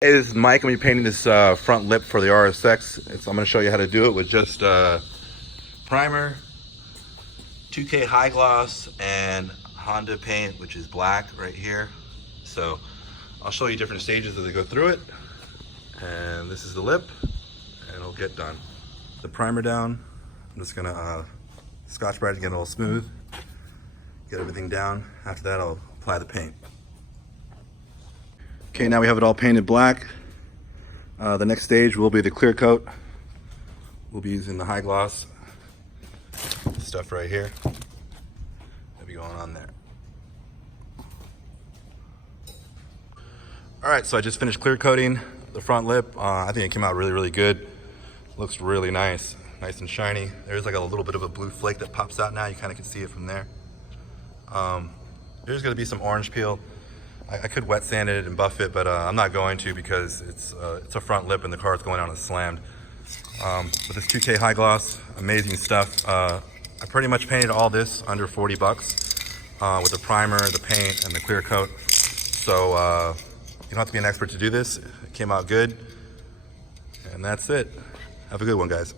Hey, this is Mike. I'm going to be painting this front lip for the RSX. I'm going to show you how to do it with just primer, 2K high gloss, and Honda paint, which is black right here. So I'll show you different stages as I go through it. And this is the lip, and it'll get done. The primer down. I'm just going to Scotch Brite to get it all smooth. Get everything down. After that, I'll apply the paint. Okay, now we have it all painted black. The next stage will be the clear coat. We'll be using the high gloss stuff right here. That'll be going on there. All right, so I just finished clear coating the front lip. I think it came out really good. Looks really nice and shiny. There's like a little bit of a blue flake that pops out now. You kind of can see it from there. There's gonna be some orange peel. I could wet sand it and buff it, but I'm not going to because it's a front lip and the car is going out and slammed. But this 2K high gloss, amazing stuff. I pretty much painted all this under 40 bucks with the primer, the paint, and the clear coat. So you don't have to be an expert to do this. It came out good, and that's it. Have a good one, guys.